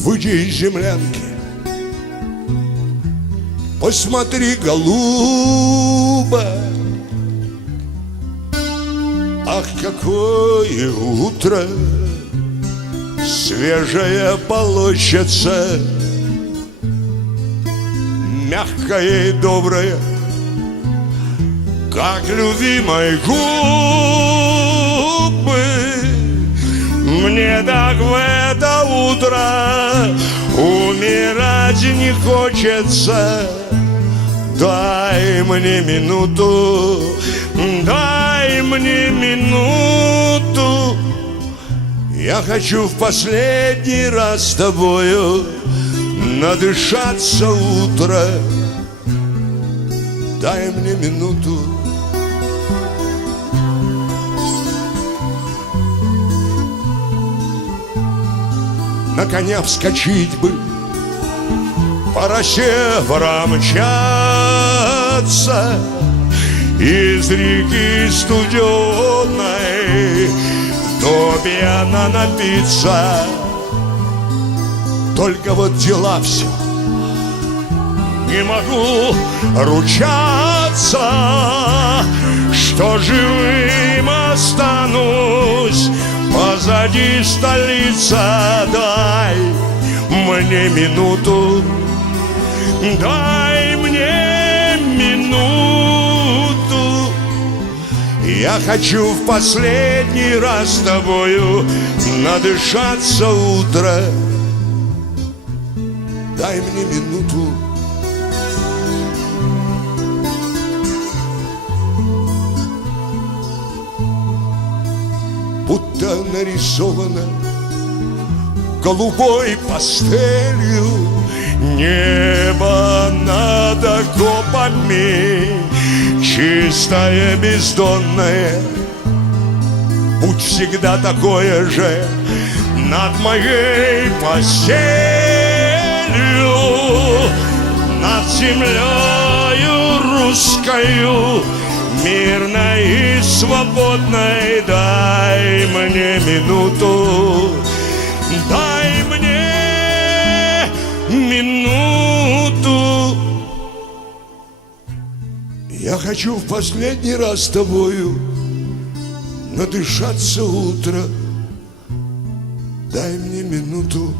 выйди из землянки, посмотри, голуба, ах, какое утро свежее получится, мягкое и доброе, как любимой губы. Мне так в это утро умирать не хочется. Дай мне минуту, дай мне минуту. Я хочу в последний раз с тобою надышаться утро. Дай мне минуту. На коня вскочить бы, по росе промчаться, из реки студеной до пьяна напиться. Только вот дела все не могу ручаться, что живым останусь. Позади столица, дай мне минуту, дай мне минуту. Я хочу в последний раз с тобою надышаться утро. Дай мне минуту. Будто нарисовано голубой пастелью небо над окопами, чистое, бездонное. Будь всегда такое же над моей постелью, над землею русскою, мирной и свободной. Дай мне минуту, дай мне минуту. Я хочу в последний раз с тобою надышаться утро. Дай мне минуту.